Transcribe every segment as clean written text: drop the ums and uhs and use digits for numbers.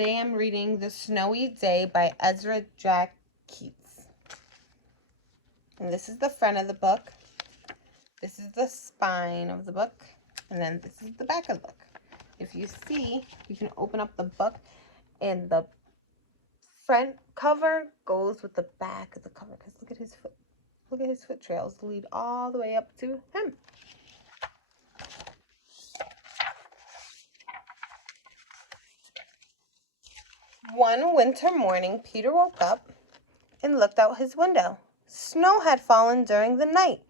Today I'm reading The Snowy Day by Ezra Jack Keats. And this is the front of the book. This is the spine of the book. And then this is the back of the book. If you see, you can open up the book and the front cover goes with the back of the cover. Because look at his foot. Look at his foot trails lead all the way up to him. One winter morning, Peter woke up and looked out his window. Snow had fallen during the night.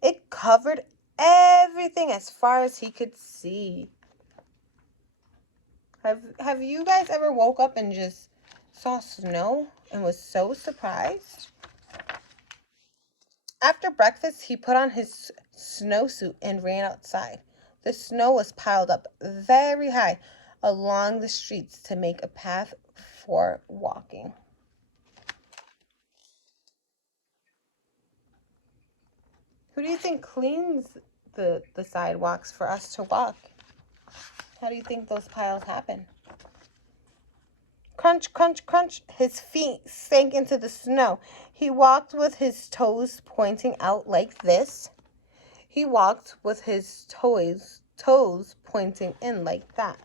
It covered everything as far as he could see. Have you guys ever woke up and just saw snow and was so surprised? After breakfast, he put on his snowsuit and ran outside. The snow was piled up very high along the streets to make a path for walking. Who do you think cleans the sidewalks for us to walk? How do you think those piles happen? Crunch, crunch, crunch. His feet sank into the snow. He walked with his toes pointing out like this. He walked with his toes pointing in like that.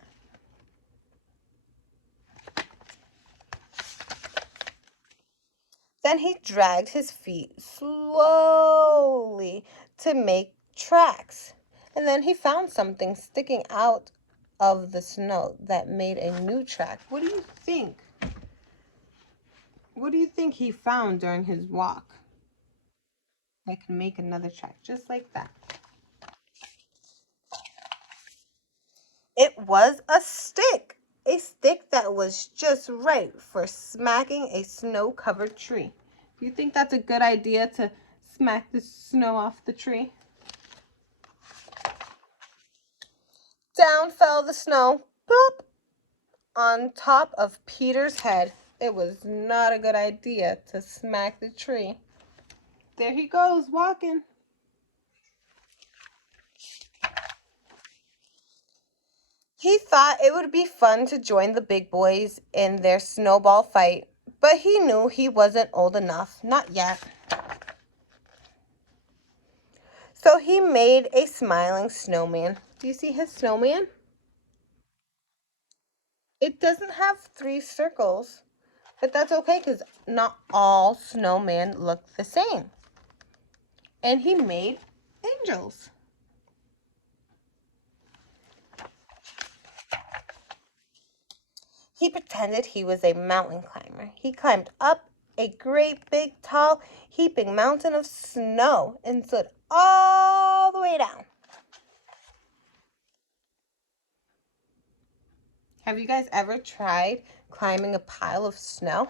Then he dragged his feet slowly to make tracks. And then he found something sticking out of the snow that made a new track. What do you think? What do you think he found during his walk? I can make another track just like that. It was a stick that was just right for smacking a snow-covered tree. Do you think that's a good idea to smack the snow off the tree? Down fell the snow, plop, on top of Peter's head. It was not a good idea to smack the tree. There he goes, walking. He thought it would be fun to join the big boys in their snowball fight, but he knew he wasn't old enough, not yet. So he made a smiling snowman. Do you see his snowman? It doesn't have 3 circles, but that's okay because not all snowmen look the same. And he made angels. He pretended he was a mountain climber. He climbed up a great big tall heaping mountain of snow and slid all the way down. Have you guys ever tried climbing a pile of snow?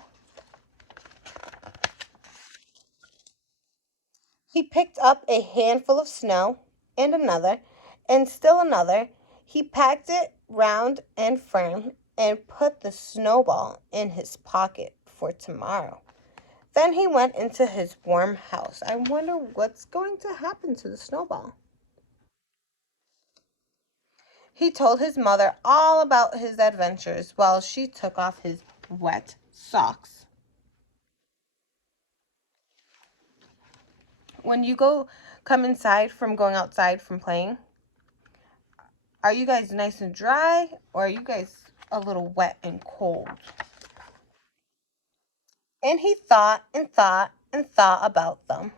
He picked up a handful of snow and another and still another. He packed it round and firm and put the snowball in his pocket for tomorrow. Then he went into his warm house. I wonder what's going to happen to the snowball. He told his mother all about his adventures while she took off his wet socks. When you come inside from going outside from playing, are you guys nice and dry or are you guys a little wet and cold? And he thought and thought and thought about them.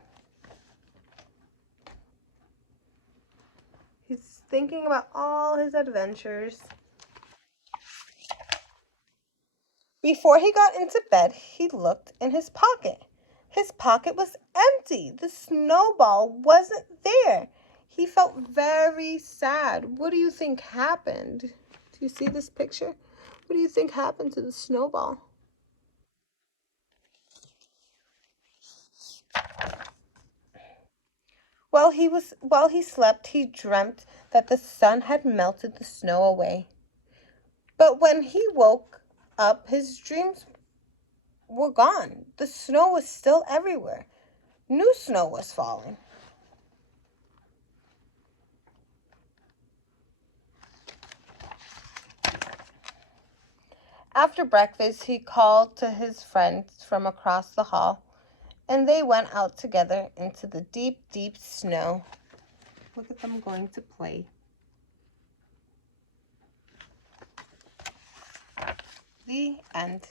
He's thinking about all his adventures. Before he got into bed, he looked in his pocket. His pocket was empty. The snowball wasn't there. He felt very sad. What do you think happened? Do you see this picture? What do you think happened to the snowball? While he slept, he dreamt that the sun had melted the snow away. But when he woke up, his dreams were gone. The snow was still everywhere. New snow was falling. After breakfast, he called to his friends from across the hall, and they went out together into the deep, deep snow. Look at them going to play. The end.